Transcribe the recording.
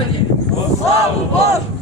Господи! Слава Богу!